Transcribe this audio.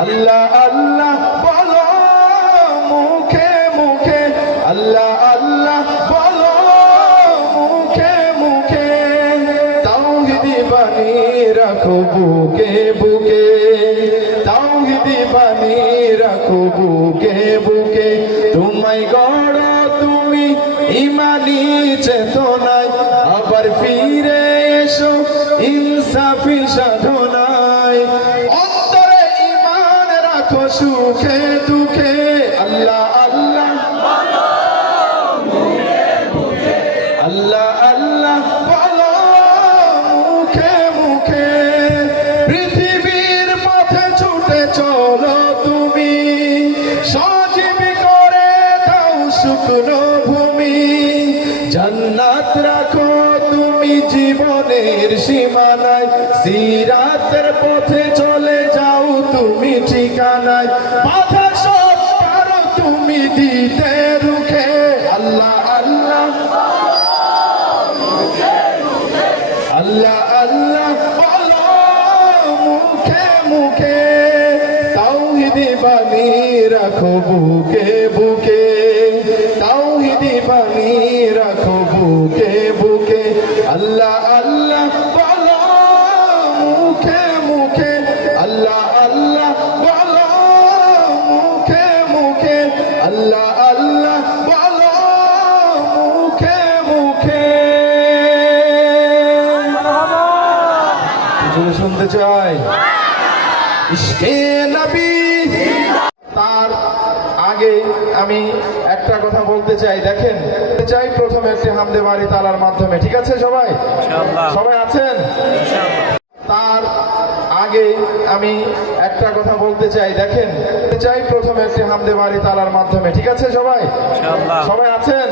আল্লাহ আল্লাহ বলো মুখে মুখে, আল্লাহ আল্লাহ বলো মুখে মুখে, তাওহীদি বাণী রাখো বুকে বুকে, তাওহীদি বাণী রাখো বুকে বুকে। তোমায় গড় তুমি ইমানি চেতনায়, আবার ফিরে এসো ইনসাফি সাধনায়। অন্তরে ঈমান রাখো সুখে দুঃখে, আল্লাহ আল্লাহ আল্লাহ আল্লাহ বলো মুখে মুখে। পৃথিবীর পথে ছুটে চলো তুমি, সজীবী করে দাও শুকনো ভূমি। জান্নাত রাখো তুমি জীবনের সীমানায়, সিরাতের পথে চলে যাও তুমি ঠিকানায়। বাধা সব পারো তুমি দিতে রুখে, আল্লাহ আল্লাহ আল্লাহ আল্লাহ বলো মুখে মুখে, তাওহীদি বাণী রাখো বুকে বুকে, তাওহীদি বাণী রাখো বুকে বুকে। আল্লাহ আল্লাহ বলো মুখে মুখে, আল্লাহ আল্লাহ বলো মুখে মুখে, আল্লাহ আল্লাহ বলো মুখে মুখে। যদি শুনতে চাই ইশকে নবী। তার আগে আমি একটা কথা বলতে চাই, দেখেন চাই প্রথমে একটি হামদে বাড়ি তালার মাধ্যমে, ঠিক আছে সবাই? সবাই আছেন? তার আগে আমি একটা কথা বলতে চাই, দেখেন চাই প্রথমে একটি হামদে বাড়ি তালার মাধ্যমে, ঠিক আছে সবাই? সবাই আছেন?